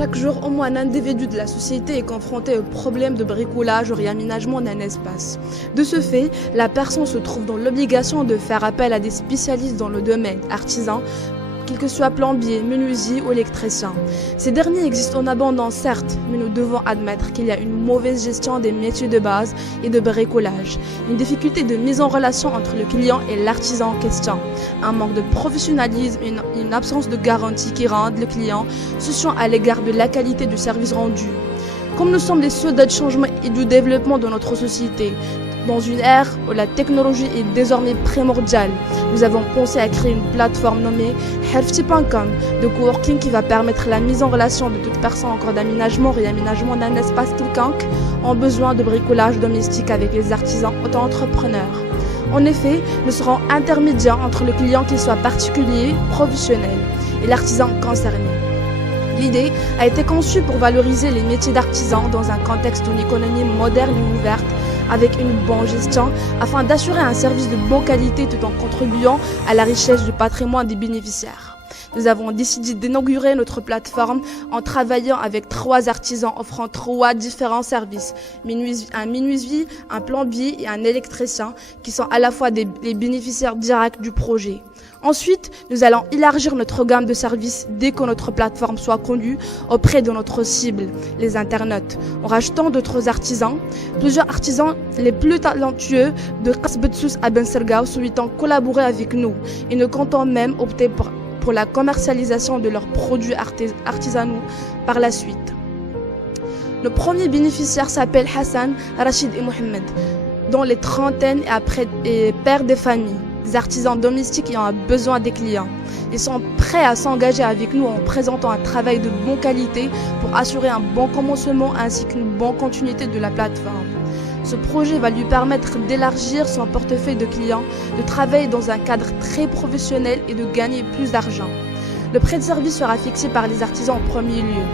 Chaque jour, au moins un individu de la société est confronté au problème de bricolage ou réaménagement d'un espace. De ce fait, la personne se trouve dans l'obligation de faire appel à des spécialistes dans le domaine, artisans, qu'ils que soient plombiers, menuisiers ou électriciens. Ces derniers existent en abondance, certes, mais nous devons admettre qu'il y a une mauvaise gestion des métiers de base et de bricolage, une difficulté de mise en relation entre le client et l'artisan en question, un manque de professionnalisme et une absence de garantie qui rendent le client souciant à l'égard de la qualité du service rendu. Comme nous sommes les soldats de changement et du développement de notre société, dans une ère où la technologie est désormais primordiale, nous avons pensé à créer une plateforme nommée Herfti.com de coworking qui va permettre la mise en relation de toute personne en cours d'aménagement, réaménagement d'un espace quelconque en besoin de bricolage domestique avec les artisans auto-entrepreneurs. En effet, nous serons intermédiaires entre le client, qu'il soit particulier, professionnel, et l'artisan concerné. L'idée a été conçue pour valoriser les métiers d'artisan dans un contexte d'une économie moderne et ouverte, avec une bonne gestion, afin d'assurer un service de bonne qualité tout en contribuant à la richesse du patrimoine des bénéficiaires. Nous avons décidé d'inaugurer notre plateforme en travaillant avec 3 artisans offrant 3 différents services, un menuisier, un plombier et un électricien, qui sont à la fois les bénéficiaires directs du projet. Ensuite, nous allons élargir notre gamme de services dès que notre plateforme soit connue auprès de notre cible, les internautes, en rajoutant d'autres artisans. Plusieurs artisans les plus talentueux de Kasbetsous à Ben Sergao souhaitant collaborer avec nous et ne comptant même opter pour la commercialisation de leurs produits artisanaux par la suite. Le premier bénéficiaire s'appelle Hassan, Rachid et Mohamed, dont les trentaines et père des familles, des artisans domestiques qui ont besoin des clients. Ils sont prêts à s'engager avec nous en présentant un travail de bonne qualité pour assurer un bon commencement ainsi qu'une bonne continuité de la plateforme. Ce projet va lui permettre d'élargir son portefeuille de clients, de travailler dans un cadre très professionnel et de gagner plus d'argent. Le prix de service sera fixé par les artisans en premier lieu,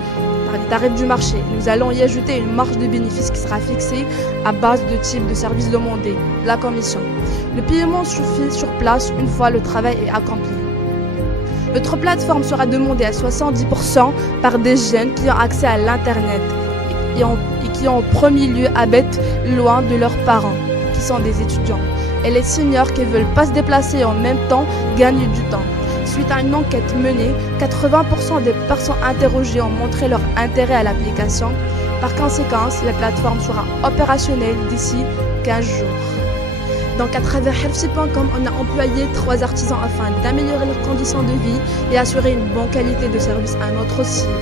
par les tarifs du marché. Nous allons y ajouter une marge de bénéfice qui sera fixée à base de type de service demandé, la commission. Le paiement suffit sur place une fois le travail est accompli. Notre plateforme sera demandée à 70% par des jeunes qui ont accès à l'Internet et qui en premier lieu habitent loin de leurs parents, qui sont des étudiants, et les seniors qui ne veulent pas se déplacer et en même temps gagner du temps. Suite à une enquête menée, 80% des personnes interrogées ont montré leur intérêt à l'application. Par conséquent, la plateforme sera opérationnelle d'ici 15 jours. Donc à travers Herfti.com, on a employé 3 artisans afin d'améliorer leurs conditions de vie et assurer une bonne qualité de service à notre cible.